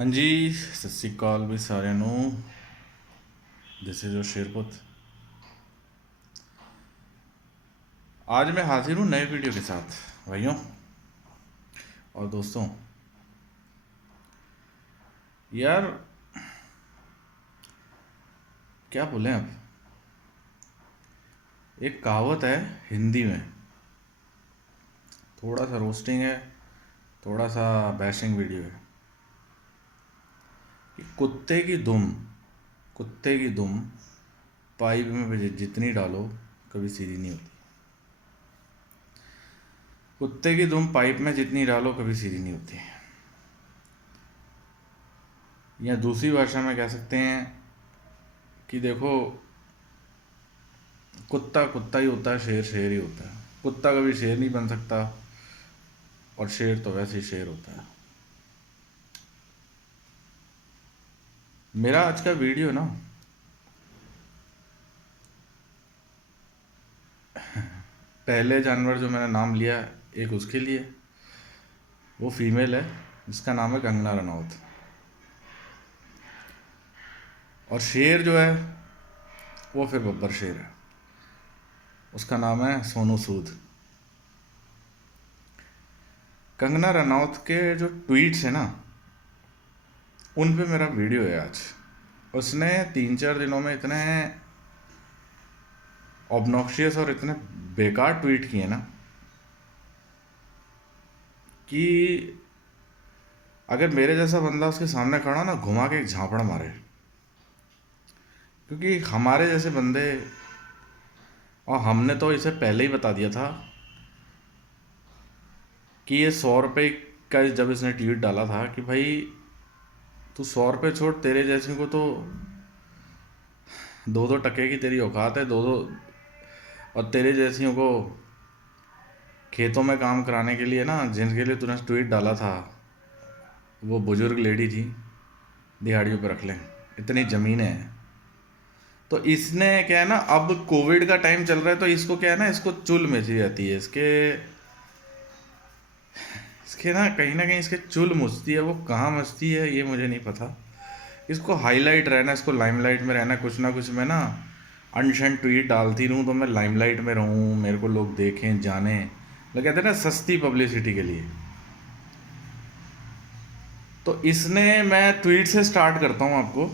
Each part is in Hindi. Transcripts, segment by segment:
ਹਾਂਜੀ, ਸਤਿ ਸ਼੍ਰੀ ਅਕਾਲ ਵੀ ਸਾਰਿਆਂ ਨੂੰ। This is your Sherput. आज मैं हाजिर हूँ नए वीडियो के साथ भाइयों और दोस्तों। यार क्या बोलें अब। एक कहावत है हिंदी में, थोड़ा सा रोस्टिंग है, थोड़ा सा बैशिंग वीडियो है कि कुत्ते की दुम पाइप में जितनी डालो कभी सीधी नहीं होती। कुत्ते की दुम पाइप में जितनी डालो कभी सीधी नहीं होती। या दूसरी भाषा में कह सकते हैं कि देखो, कुत्ता कुत्ता ही होता है, शेर शेर ही होता है। कुत्ता कभी शेर नहीं बन सकता और शेर तो वैसे ही शेर होता है। मेरा आज का वीडियो ना पहले जानवर जो मैंने नाम लिया एक उसके लिए, वो फीमेल है जिसका नाम है कंगना रनौत। और शेर जो है वो फिर बब्बर शेर है, उसका नाम है सोनू सूद। कंगना रनौत के जो ट्वीट्स है ना, उन पे मेरा वीडियो है आज। उसने 3-4 दिनों में इतने ऑब्नॉक्शियस और इतने बेकार ट्वीट किए ना कि अगर मेरे जैसा बंदा उसके सामने खड़ा ना, घुमा के एक झापड़ मारे। क्योंकि हमारे जैसे बंदे, और हमने तो इसे पहले ही बता दिया था कि ये 100 रुपये का, जब इसने ट्वीट डाला था कि भाई तू 100 रुपये छोड़, तेरे जैसे को तो 2-2 टके की तेरी औकात है, 2-2, और तेरे जैसियों को खेतों में काम कराने के लिए ना, जिनके लिए तूने ट्वीट डाला था, वो बुजुर्ग लेडी थी, दिहाड़ियों पर रख लें, इतनी ज़मीनें हैं। तो इसने क्या है ना, अब कोविड का टाइम चल रहा है तो इसको क्या है ना, इसको चुल मची रहती है, इसके इसके ना कहीं इसके चुल मचती है। वो कहाँ मचती है ये मुझे नहीं पता। इसको हाईलाइट रहना, इसको लाइमलाइट में रहना, कुछ ना कुछ मैं ना अनशन ट्वीट डालती रहूँ तो मैं लाइमलाइट में रहूँ, मेरे को लोग देखें जाने। लोग कहते हैं ना सस्ती पब्लिसिटी के लिए। तो इसने, मैं ट्वीट से स्टार्ट करता हूँ आपको।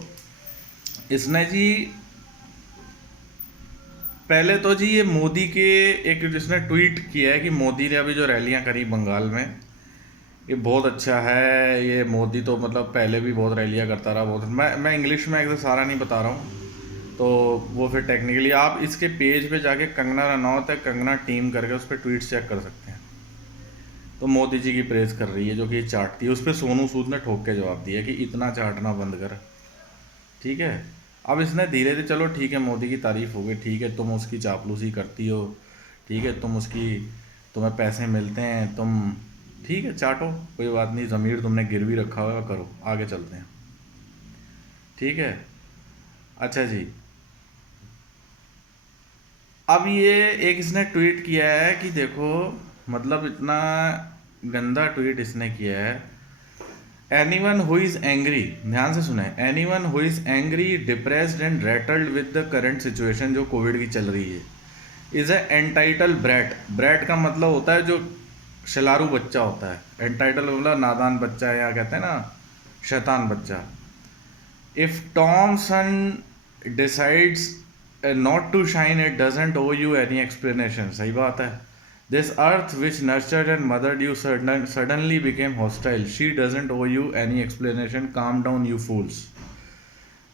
इसने जी पहले तो जी ये मोदी के एक जिसने ट्वीट किया है कि मोदी ने अभी जो रैलियां करी बंगाल में, ये बहुत अच्छा है। ये मोदी तो मतलब पहले भी बहुत रैलियां करता रहा, बहुत। मैं इंग्लिश में एकदम सारा नहीं बता रहा हूँ, तो वो फिर टेक्निकली आप इसके पेज पे जाके कंगना रनौत है, कंगना टीम करके उस पर ट्वीट चेक कर सकते हैं। तो मोदी जी की प्रेज कर रही है जो कि चाटती है। उस पर सोनू सूद ने ठोक के जवाब दिया कि इतना चाटना बंद कर, ठीक है। अब इसने धीरे धीरे, चलो ठीक है, मोदी की तारीफ हो गई, ठीक है, तुम उसकी चापलूसी करती हो, ठीक है, तुम्हें पैसे मिलते हैं, तुम ठीक है चाटो, कोई बात नहीं, ज़मीर तुमने गिरवी रखा हुआ, करो, आगे चलते हैं, ठीक है। अच्छा जी, अब ये एक इसने ट्वीट किया है कि देखो, मतलब इतना गंदा ट्वीट इसने किया है। एनीवन हु इज एंग्री, ध्यान से सुने, anyone who is angry, depressed and rattled with the current situation जो कोविड की चल रही है, is a entitled brat. Brat का मतलब होता है जो शलारू बच्चा होता है। एंटाइटल मतलब नादान बच्चा है, या कहते हैं ना शैतान बच्चा। इफ टॉम sun decides not to shine, it doesn't owe you any explanation. सही बात है। This earth which nurtured and mothered you suddenly became hostile, she doesn't owe you any explanation, calm down you fools.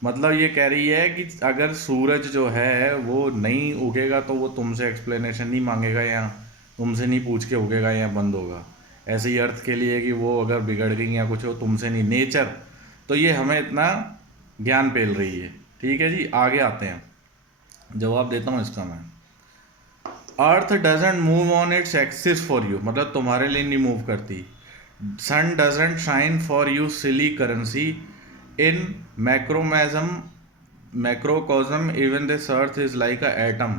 मतलब ये कह रही है कि अगर सूरज जो है वो नहीं उगेगा तो वो तुमसे एक्सप्लेनेशन नहीं मांगेगा, या तुमसे नहीं पूछ के उगेगा या बंद होगा। ऐसे ही अर्थ के लिए कि वो अगर बिगड़ गई या कुछ हो, तुमसे नहीं, नेचर। तो ये हमें इतना ज्ञान पेल रही है, ठीक है जी। आगे आते हैं, जवाब देता हूँ इसका मैं। Earth doesn't move on its axis for you, मतलब तुम्हारे लिए नहीं मूव करती। Sun doesn't shine for you silly currency, in macrocosm even this earth is like a atom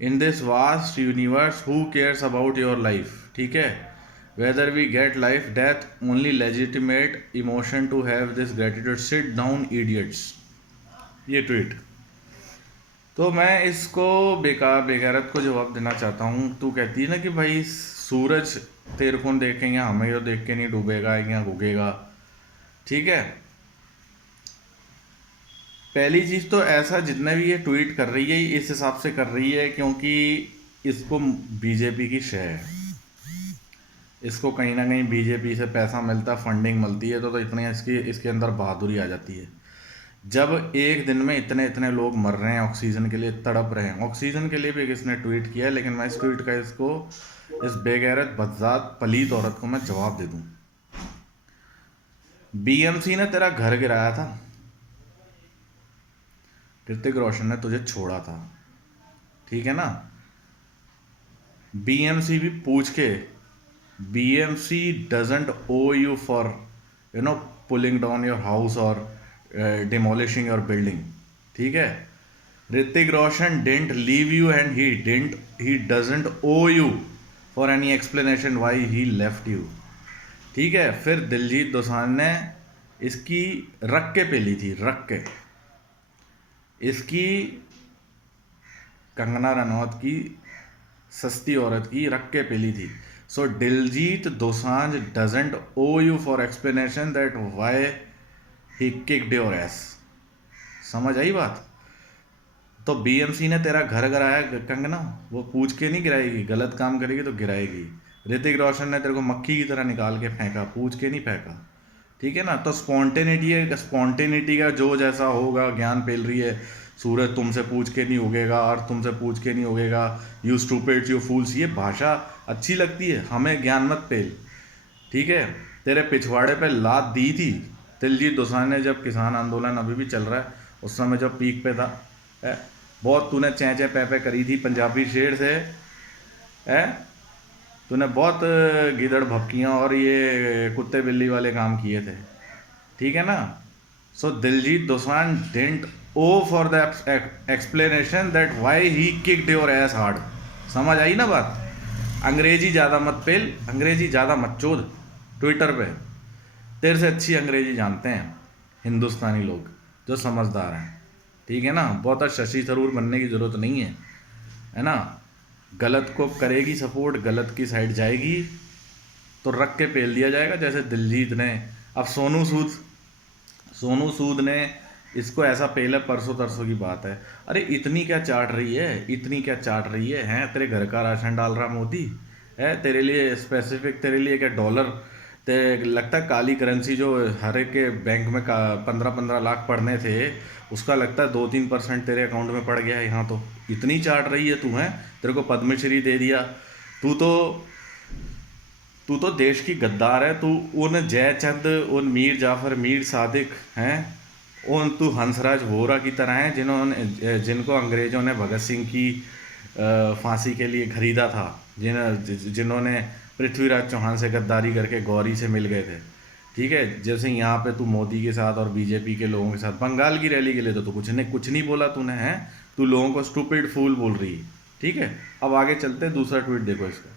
in this vast universe, who cares about your life, ठीक है। Whether we get life death only legitimate emotion to have this gratitude sit down idiots. ये ट्वीट। तो मैं इसको बेगैरत को जवाब देना चाहता हूँ। तू कहती है ना कि भाई सूरज तेरे को देख के या हमें यो देख के नहीं डूबेगा या उगेगा, ठीक है। पहली चीज़ तो ऐसा जितना भी ये ट्वीट कर रही है इस हिसाब से कर रही है क्योंकि इसको बीजेपी की शय है, इसको कहीं ना कहीं बीजेपी से पैसा मिलता, फंडिंग मिलती है, तो इतनी इसके अंदर बहादुरी आ जाती है। जब एक दिन में इतने इतने लोग मर रहे हैं, ऑक्सीजन के लिए तड़प रहे हैं, ऑक्सीजन के लिए भी किसने ट्वीट किया है, लेकिन मैं इस ट्वीट का इस बेगैरत बदजात पलीत औरत को मैं जवाब दे दूं। बीएमसी ने तेरा घर गिराया था, ऋतिक रोशन ने तुझे छोड़ा था, ठीक है ना। बीएमसी भी पूछ के, BMC doesn't owe you for pulling down your house और डिमोलिशिंग योर बिल्डिंग, ठीक है। Hrithik Roshan didn't leave you and he doesn't owe you for any explanation why he left you, ठीक है। फिर दिलजीत दोसांझ ने इसकी रख के पेली थी, रख के इसकी कंगना रनौत की सस्ती औरत की रख के पेली थी। So Diljit Dosanjh doesn't owe you for explanation that why he kicked your ass. समझ आई बात। तो बीएमसी ने तेरा घर गिराया कंगना, वो पूछ के नहीं गिराएगी, गलत काम करेगी तो गिराएगी। ऋतिक रोशन ने तेरे को मक्खी की तरह निकाल के फेंका, पूछ के नहीं फेंका, ठीक है ना। तो स्पॉन्टेनिटी का जो जैसा होगा, ज्ञान पेल रही है, सूरज तुमसे पूछ के नहीं उगेगा और तुमसे पूछ के नहीं उगेगा, यू स्टूपिड्स, यू फूल्स, ये भाषा अच्छी लगती है, हमें ज्ञान मत पेल, ठीक है। तेरे पिछवाड़े पे लात दी थी दिलजीत दोसांझ ने, जब किसान आंदोलन अभी भी चल रहा है, उस समय जब पीक पे था, है बहुत तूने चैं पै करी थी पंजाबी शेर से, है तूने बहुत गिदड़ भपकियाँ और ये कुत्ते बिल्ली वाले काम किए थे, ठीक है ना। So Diljit Dosanjh didn't owe for the explanation that why he kicked your ass hard. समझ आई ना बात। अंग्रेजी ज़्यादा मत पेल, अंग्रेजी ज़्यादा मत चोद ट्विटर पे, तेरे से अच्छी अंग्रेजी जानते हैं हिंदुस्तानी लोग जो समझदार हैं, ठीक है ना। बहुत शशि थरूर बनने की ज़रूरत नहीं है ना। गलत को करेगी सपोर्ट, गलत की साइड जाएगी तो रख के पेल दिया जाएगा, जैसे दिलजीत ने। अब सोनू सूद ने इसको ऐसा पेला, परसों तरसों की बात है। अरे इतनी क्या चाट रही है, हैं तेरे घर का राशन डाल रहा मोदी है, तेरे लिए स्पेसिफिक, तेरे लिए क्या डॉलर, तेरे लगता है काली करेंसी जो हर एक के बैंक में 15-15 लाख पड़ने थे, उसका लगता है 2-3% तेरे अकाउंट में पड़ गया है यहाँ। तो इतनी चाट रही है तू, है तेरे को पद्मश्री दे दिया, तू तो देश की गद्दार है। तू उन जयचंद, उन मीर जाफर, मीर सादिक हैं, उन तू हंसराज वोहरा की तरह हैं जिनको अंग्रेज़ों ने भगत सिंह की फांसी के लिए खरीदा था, जिन्होंने पृथ्वीराज चौहान से गद्दारी करके गौरी से मिल गए थे, ठीक है। जैसे यहाँ पे तू मोदी के साथ और बीजेपी के लोगों के साथ बंगाल की रैली के लिए तो तू कुछ नहीं बोला तूने, हैं तू लोगों को स्टूपिड फूल बोल रही है, ठीक है। अब आगे चलते, दूसरा ट्वीट देखो इसका।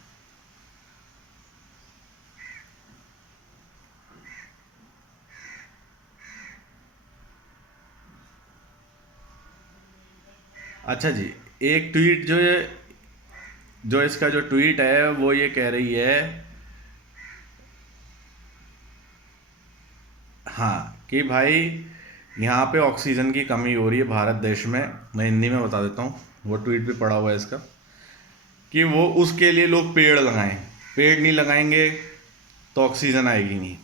अच्छा जी, एक ट्वीट जो इसका जो ट्वीट है वो ये कह रही है, हाँ, कि भाई यहाँ पे ऑक्सीजन की कमी हो रही है भारत देश में। मैं हिंदी में बता देता हूँ, वो ट्वीट भी पड़ा हुआ है इसका, कि वो उसके लिए लोग पेड़ लगाएं, पेड़ नहीं लगाएंगे तो ऑक्सीजन आएगी नहीं।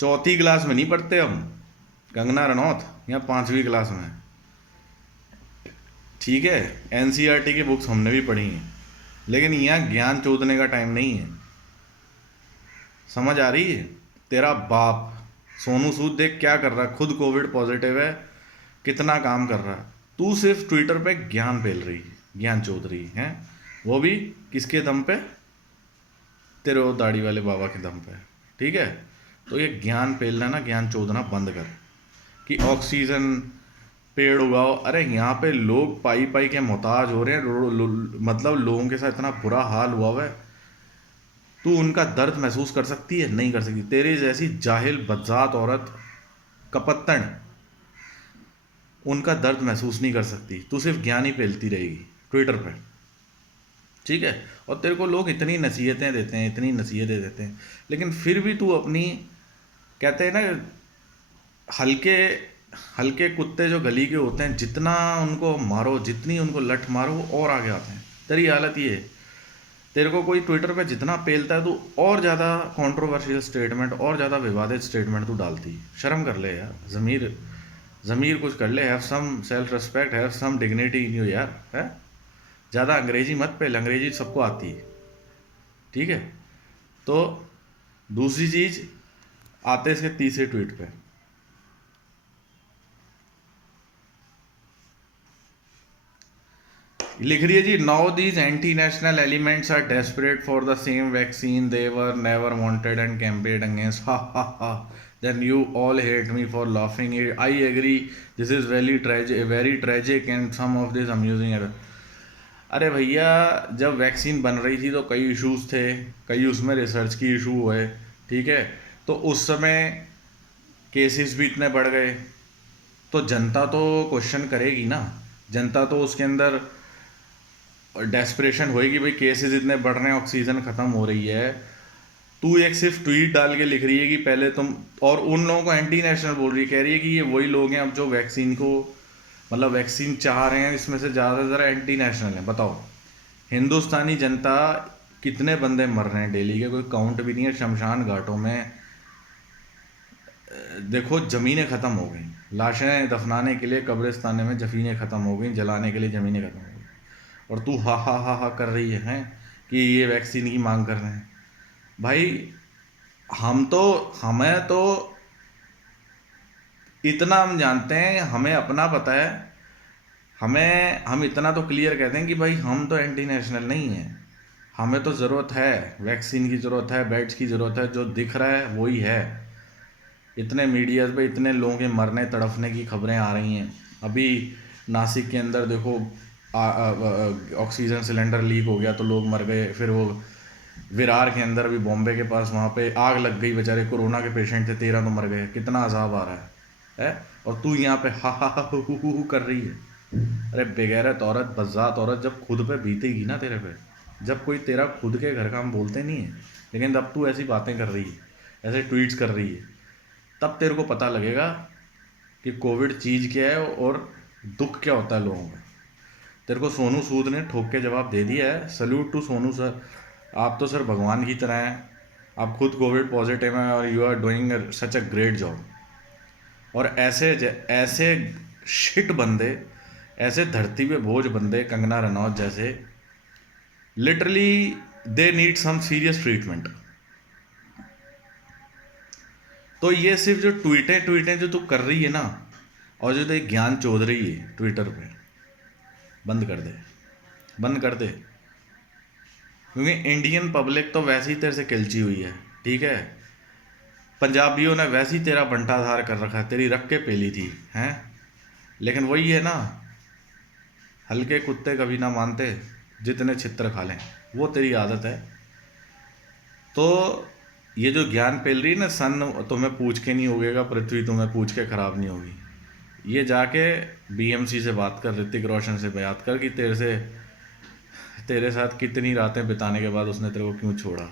चौथी क्लास में नहीं पढ़ते हम कंगना रनौत, या 5वीं क्लास में, ठीक है। एनसीईआरटी की बुक्स हमने भी पढ़ी हैं, लेकिन यहाँ ज्ञान चोदने का टाइम नहीं है। समझ आ रही है। तेरा बाप सोनू सूद देख क्या कर रहा है, खुद कोविड पॉजिटिव है, कितना काम कर रहा है, तू सिर्फ ट्विटर पे ज्ञान पेल रही है, ज्ञान चोद रही है, वो भी किसके दम पे, तेरे वो दाढ़ी वाले बाबा के दम पे, ठीक है। तो ये ज्ञान पेलना ना, ज्ञान चोदना बंद कर, कि ऑक्सीजन पेड़ उगाओ। अरे यहाँ पे लोग पाई पाई के मोहताज हो रहे हैं, मतलब लोगों के साथ इतना बुरा हाल हुआ है। तू उनका दर्द महसूस कर सकती है? नहीं कर सकती। तेरी जैसी जाहिल बदजात औरत, कपत्तन, उनका दर्द महसूस नहीं कर सकती। तू सिर्फ ज्ञान ही फैलती रहेगी ट्विटर पे, ठीक है। और तेरे को लोग इतनी नसीहतें देते हैं, इतनी नसीहतें देते हैं, लेकिन फिर भी तू अपनी, कहते हैं ना, हल्के हल्के कुत्ते जो गली के होते हैं, जितना उनको मारो, जितनी उनको लठ मारो, वो और आगे आते हैं। तेरी हालत ये है। तेरे को कोई ट्विटर पे जितना पेलता है, तू और ज़्यादा कंट्रोवर्शियल स्टेटमेंट, और ज़्यादा विवादित स्टेटमेंट तू डालती है। शर्म कर ले यार, ज़मीर ज़मीर कुछ कर ले। Have some self respect, have some dignity in you यार, है। ज़्यादा अंग्रेजी मत पेल, अंग्रेजी सबको आती है, ठीक है। तो दूसरी चीज़, आते इसके तीसरे ट्वीट पे, लिख रही है जी, now these anti national elements are desperate for the same vaccine they were never wanted and campaigned against, ha ha ha, then you all hate me for laughing it, I agree, this is very tragic and some of this amusing. अरे भैया, जब वैक्सीन बन रही थी तो कई इश्यूज थे, कई उसमें रिसर्च की इशू हुए, ठीक है। तो उस समय केसेस भी इतने बढ़ गए, तो जनता तो क्वेश्चन करेगी ना। जनता तो उसके अंदर डेस्परेशन होएगी, भाई केसेस इतने बढ़ रहे हैं, ऑक्सीजन ख़त्म हो रही है। तू एक सिर्फ ट्वीट डाल के लिख रही है कि पहले तुम, और उन लोगों को एंटी नेशनल बोल रही है, कह रही है कि ये वही लोग हैं अब जो वैक्सीन को, मतलब वैक्सीन चाह रहे हैं, इसमें से ज़्यादा से ज़्यादा एंटी नेशनल हैं। बताओ, हिंदुस्तानी जनता कितने बंदे मर रहे हैं डेली के, कोई काउंट भी नहीं है। शमशान घाटों में देखो ज़मीनें ख़त्म हो गई, लाशें दफनाने के लिए कब्रिस्तान में ज़मीनें ख़त्म हो गई, जलाने के लिए ज़मीनें ख़त्म हो गई, और तू हा हा हा हा कर रही है कि ये वैक्सीन की मांग कर रहे हैं। भाई, हमें तो इतना हम जानते हैं, हमें अपना पता है, हम इतना तो क्लियर कहते हैं कि भाई हम तो एंटी नेशनल नहीं है। हमें तो ज़रूरत है, वैक्सीन की ज़रूरत है, बेड्स की ज़रूरत है, जो दिख रहा है वही है। इतने मीडिया पे इतने लोगों के मरने तड़फने की खबरें आ रही हैं। अभी नासिक के अंदर देखो, ऑक्सीजन सिलेंडर लीक हो गया तो लोग मर गए। फिर वो विरार के अंदर भी, बॉम्बे के पास, वहाँ पे आग लग गई, बेचारे कोरोना के पेशेंट थे, 13 तो मर गए। कितना अजाब आ रहा है? और तू यहाँ पे हा हा हा हु कर रही है। अरे बेगैरत औरत, बज़ात औरत, जब खुद पे बीतेगी ना तेरे पे, जब कोई तेरा खुद के घर का, हम बोलते नहीं है, लेकिन जब तू ऐसी बातें कर रही है, ऐसे ट्वीट्स कर रही है, तब तेरे को पता लगेगा कि कोविड चीज़ क्या है और दुख क्या होता है लोगों में। तेरे को सोनू सूद ने ठोक के जवाब दे दिया है। सल्यूट टू सोनू सर, आप तो सर भगवान की तरह हैं। आप खुद कोविड पॉजिटिव हैं और you are doing such a great job. और ऐसे ऐसे शिट बंदे, ऐसे धरती पे बोझ बंदे, कंगना रनौत जैसे, literally they need some serious treatment. तो ये सिर्फ जो ट्वीटें जो तू कर रही है ना, और जो तेरी ज्ञान चोद रही है ट्विटर पे, बंद कर दे, बंद कर दे। क्योंकि इंडियन पब्लिक तो वैसे ही तेरे से किलची हुई है, ठीक है। पंजाबियों ने वैसे ही तेरा बंटाधार कर रखा है, तेरी रख के पेली थी, हैं। लेकिन वही है ना, हल्के कुत्ते कभी ना मानते, जितने छित्र खा लें, वो तेरी आदत है। तो ये जो ज्ञान पेल रही है ना, सन तुम्हें पूछ के नहीं उगेगा, पृथ्वी तुम्हें पूछ के खराब नहीं होगी, ये जाके बीएमसी से बात कर, ऋतिक रोशन से बात कर कि तेरे साथ कितनी रातें बिताने के बाद उसने तेरे को क्यों छोड़ा।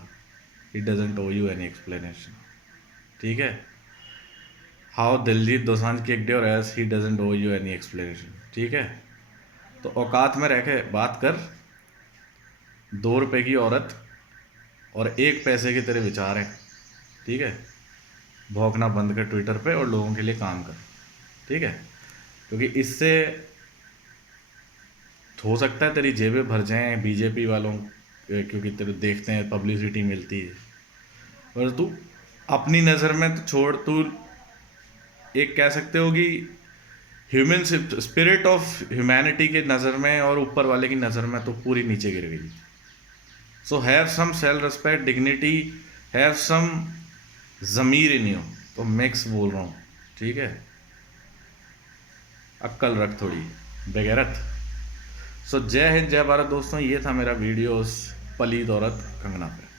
It doesn't owe you any explanation, ठीक है। How Diljit Dosanjh kicked your ass, he doesn't owe you any explanation, ठीक है। तो औकात में रह के बात कर। 2 रुपए की औरत और 1 पैसे के तेरे विचार हैं, ठीक है। भौंकना बंद कर ट्विटर पे और लोगों के लिए काम कर, ठीक है। क्योंकि इससे हो सकता है तेरी जेबें भर जाएं बीजेपी वालों, क्योंकि तेरे देखते हैं पब्लिसिटी मिलती है। और तू अपनी नज़र में तो छोड़, तू एक कह सकते हो कि ह्यूमन स्पिरिट ऑफ ह्यूमैनिटी के नज़र में और ऊपर वाले की नज़र में तो पूरी नीचे गिर गई। So have some self respect, dignity, have some ज़मीर इन यू। तो मिक्स बोल रहा हूँ, ठीक है। अक्ल रख थोड़ी, बेगैरत। सो जय हिंद जय भारत दोस्तों, ये था मेरा वीडियो उस पलीद औरत कंगना पे।